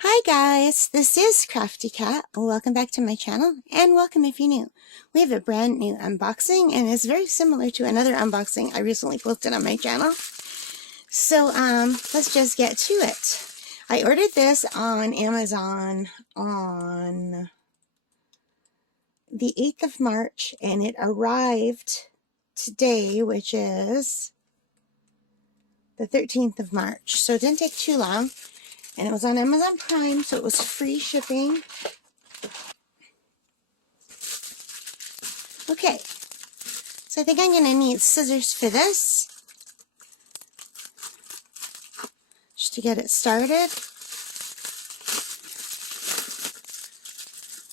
Hi guys, this is Crafty Cat. Welcome back to my channel, and welcome if you're new. We have a brand new unboxing, and it's very similar to another unboxing I recently posted on my channel. So, let's just get to it. I ordered this on Amazon on the 8th of March, and it arrived today, which is the 13th of March. So it didn't take too long. And it was on Amazon Prime, so it was free shipping. Okay, so I think I'm going to need scissors for this, just to get it started.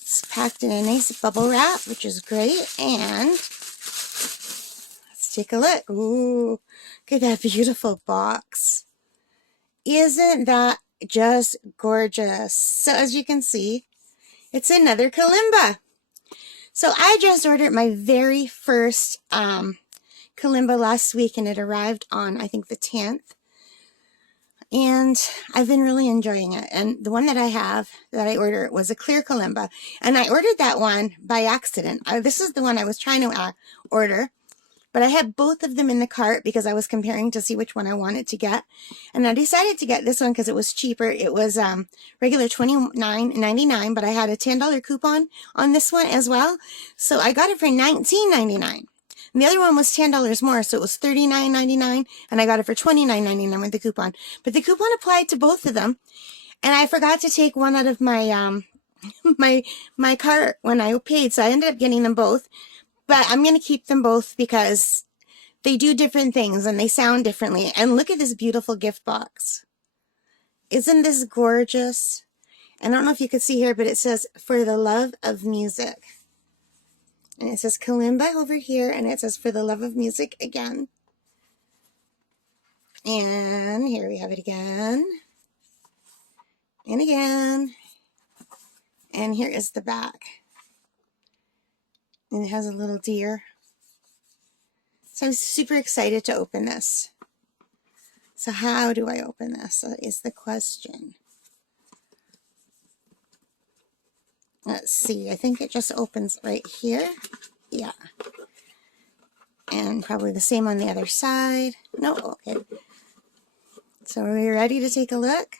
It's packed in a nice bubble wrap, which is great, and let's take a look. Ooh, look at that beautiful box. Isn't that just gorgeous? So as you can see, it's another Kalimba. So I just ordered my very first Kalimba last week, and it arrived on, I think, the 10th. And I've been really enjoying it. And the one that I have, that I ordered, was a clear Kalimba. And I ordered that one by accident. This is the one I was trying to order. But I had both of them in the cart because I was comparing to see which one I wanted to get. And I decided to get this one because it was cheaper. It was regular $29.99, but I had a $10 coupon on this one as well. So I got it for $19.99. And the other one was $10 more, so it was $39.99, and I got it for $29.99 with the coupon. But the coupon applied to both of them, and I forgot to take one out of my my cart when I paid, so I ended up getting them both. But I'm going to keep them both because they do different things and they sound differently. And look at this beautiful gift box. Isn't this gorgeous? I don't know if you can see here, but it says, "For the love of music." And it says Kalimba over here, and it says, "For the love of music" again. And here we have it again. And again. And here is the back. And it has a little deer. So I'm super excited to open this. So how do I open this? That is the question. Let's see. I think it just opens right here. Yeah. And probably the same on the other side. No, okay. So are we ready to take a look?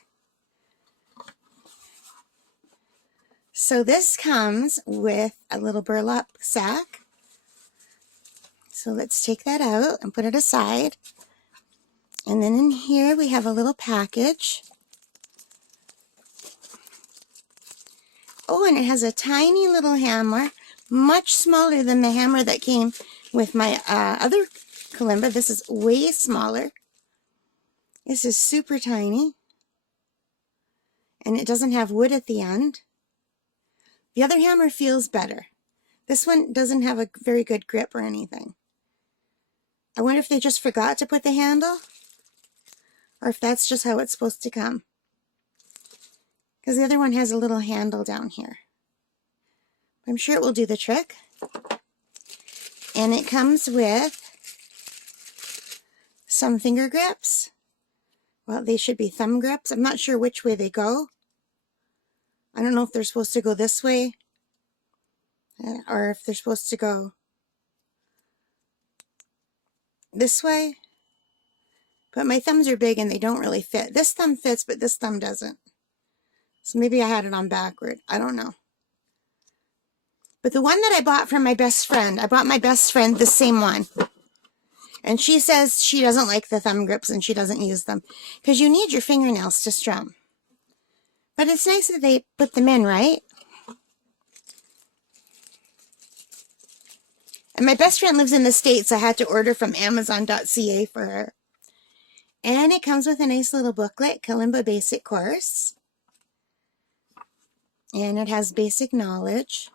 So this comes with a little burlap sack. So let's take that out and put it aside. And then in here we have a little package. Oh, and it has a tiny little hammer, much smaller than the hammer that came with my other Kalimba. This is way smaller. This is super tiny. And it doesn't have wood at the end. The other hammer feels better. This one doesn't have a very good grip or anything. I wonder if they just forgot to put the handle, or if that's just how it's supposed to come. Because the other one has a little handle down here. I'm sure it will do the trick. And it comes with some finger grips. Well, they should be thumb grips. I'm not sure which way they go. I don't know if they're supposed to go this way, or if they're supposed to go this way. But my thumbs are big and they don't really fit. This thumb fits, but this thumb doesn't. So maybe I had it on backward. I don't know. But the one that I bought from my best friend, I bought my best friend the same one. And she says she doesn't like the thumb grips and she doesn't use them, because you need your fingernails to strum. But it's nice that they put them in, right? And my best friend lives in the States. I had to order from Amazon.ca for her. And it comes with a nice little booklet, Kalimba Basic Course. And it has basic knowledge.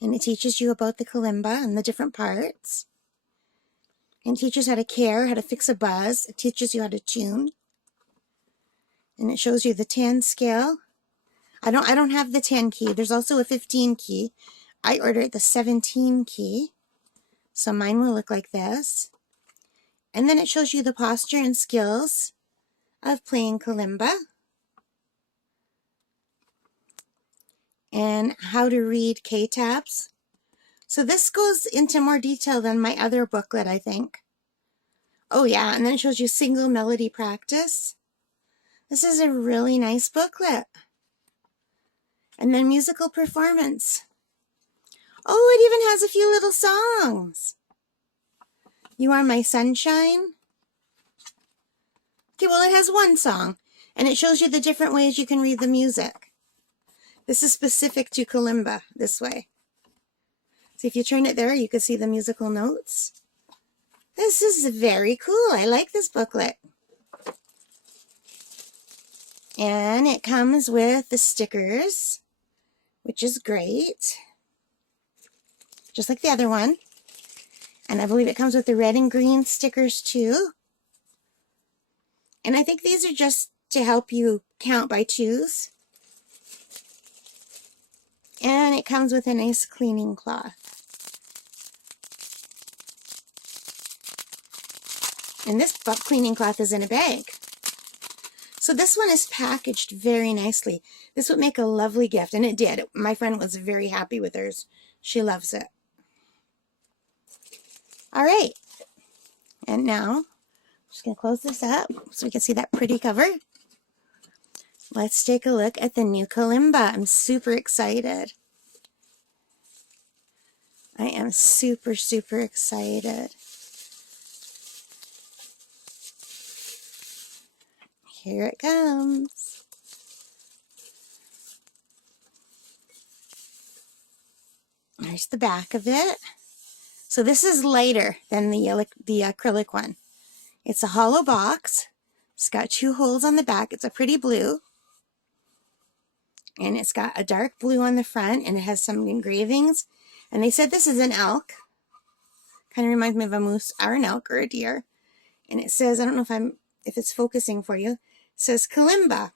And it teaches you about the Kalimba and the different parts. And teaches how to care, how to fix a buzz. It teaches you how to tune. And it shows you the 10 scale. I don't have the 10 key. There's also a 15 key. I ordered the 17 key. So mine will look like this. And then it shows you the posture and skills of playing Kalimba. and how to read K-tabs. So this goes into more detail than my other booklet, I think. Oh yeah, and then it shows you single melody practice. This is a really nice booklet. And then musical performance. Oh, it even has a few little songs. You Are My Sunshine. Okay, well, it has one song, and it shows you the different ways you can read the music. This is specific to Kalimba, this way. So if you turn it there, you can see the musical notes. This is very cool. I like this booklet. And it comes with the stickers, which is great. Just like the other one. And I believe it comes with the red and green stickers too. And I think these are just to help you count by twos. And it comes with a nice cleaning cloth. And this cleaning cloth is in a bag. So this one is packaged very nicely. This would make a lovely gift, and it did. My friend was very happy with hers. She loves it. All right. And now, I'm just going to close this up so we can see that pretty cover. Let's take a look at the new Kalimba. I'm super excited. I am super, super excited. Here it comes. There's the back of it. So this is lighter than the acrylic one. It's a hollow box. It's got 2 holes on the back. It's a pretty blue. And it's got a dark blue on the front, and it has some engravings. And they said this is an elk. Kind of reminds me of a moose or an elk or a deer. And it says, I don't know if it's focusing for you. It says Kalimba.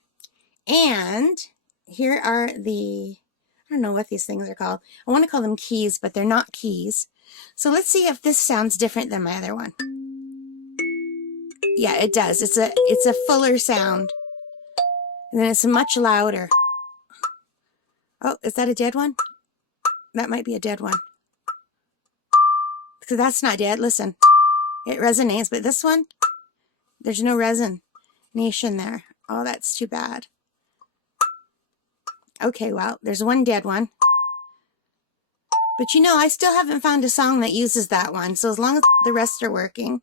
And here are the, I don't know what these things are called. I want to call them keys, but they're not keys. So let's see if this sounds different than my other one. Yeah, it does. It's a fuller sound. And then it's much louder. Oh, is that a dead one? That might be a dead one. Because that's not dead. Listen. It resonates, but this one, there's no resonation there. Oh, that's too bad. Okay, well, there's one dead one. But you know, I still haven't found a song that uses that one. So as long as the rest are working.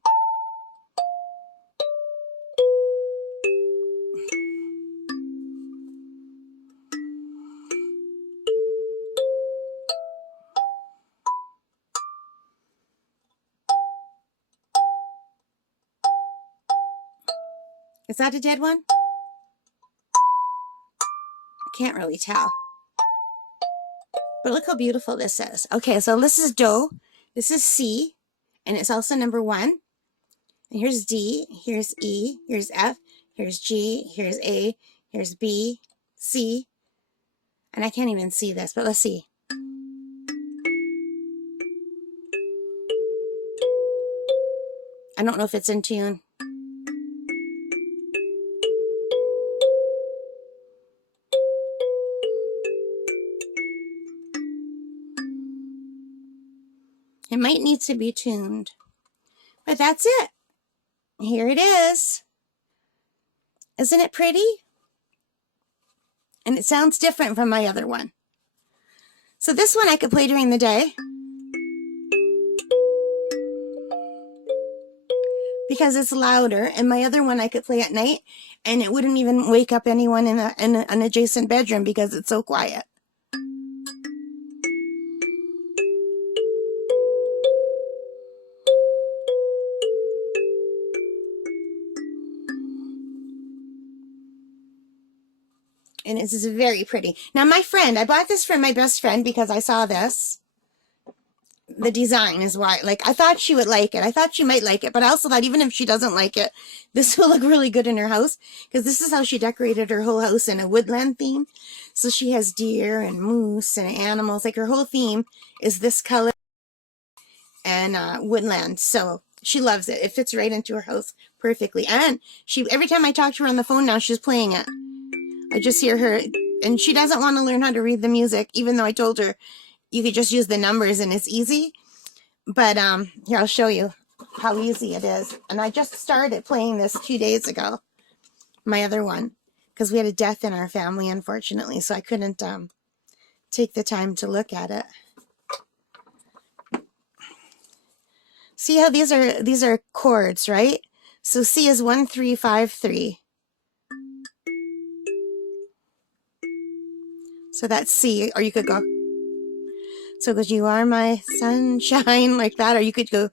Is that a dead one? I can't really tell. But look how beautiful this is. Okay, so this is Do. This is C. And it's also number 1. And here's D. Here's E. Here's F. Here's G. Here's A. Here's B. C. And I can't even see this, but let's see. I don't know if it's in tune. It might need to be tuned. But that's it. Here it is. Isn't it pretty? And it sounds different from my other one. So this one I could play during the day. Because it's louder. And my other one I could play at night. And it wouldn't even wake up anyone in an adjacent bedroom because it's so quiet. And this is very pretty. Now my friend, I bought this from my best friend because I saw this. The design is why, like, I thought she would like it. I thought she might like it, but I also thought even if she doesn't like it, this will look really good in her house because this is how she decorated her whole house in a woodland theme. So she has deer and moose and animals. Like her whole theme is this color and woodland. So she loves it. It fits right into her house perfectly. And she, every time I talk to her on the phone now, she's playing it. I just hear her and she doesn't want to learn how to read the music, even though I told her you could just use the numbers and it's easy. But here, I'll show you how easy it is. And I just started playing this 2 days ago, my other one, because we had a death in our family, unfortunately, so I couldn't take the time to look at it. See how these are chords, right? So C is 1 3 5 3. So that's C, or you could go. So it goes, you are my sunshine, like that, or you could go.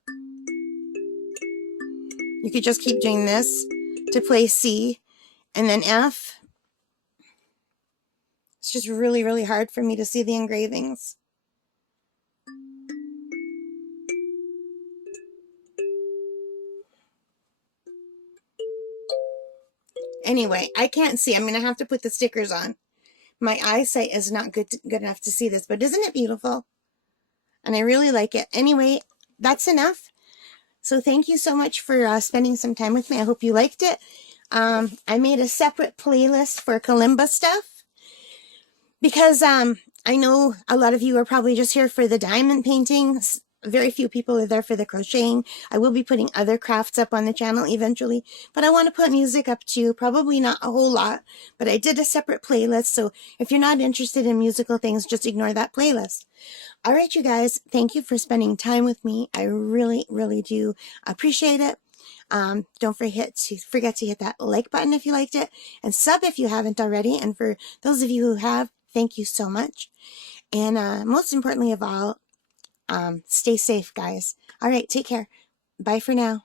You could just keep doing this to play C, and then F. It's just really, really hard for me to see the engravings. Anyway, I can't see. I'm going to have to put the stickers on. My eyesight is not good enough to see this, but isn't it beautiful? And I really like it. Anyway, that's enough. So thank you so much for spending some time with me. I hope you liked it. I made a separate playlist for Kalimba stuff because I know a lot of you are probably just here for the diamond paintings. Very few people are there for the crocheting. I will be putting other crafts up on the channel eventually, but I want to put music up too. Probably not a whole lot, but I did a separate playlist. So if you're not interested in musical things, just ignore that playlist. All right, you guys, thank you for spending time with me. I really, really do appreciate it. Don't forget to hit that like button if you liked it, and sub if you haven't already. And for those of you who have, thank you so much. And most importantly of all, stay safe, guys. All right, take care. Bye for now.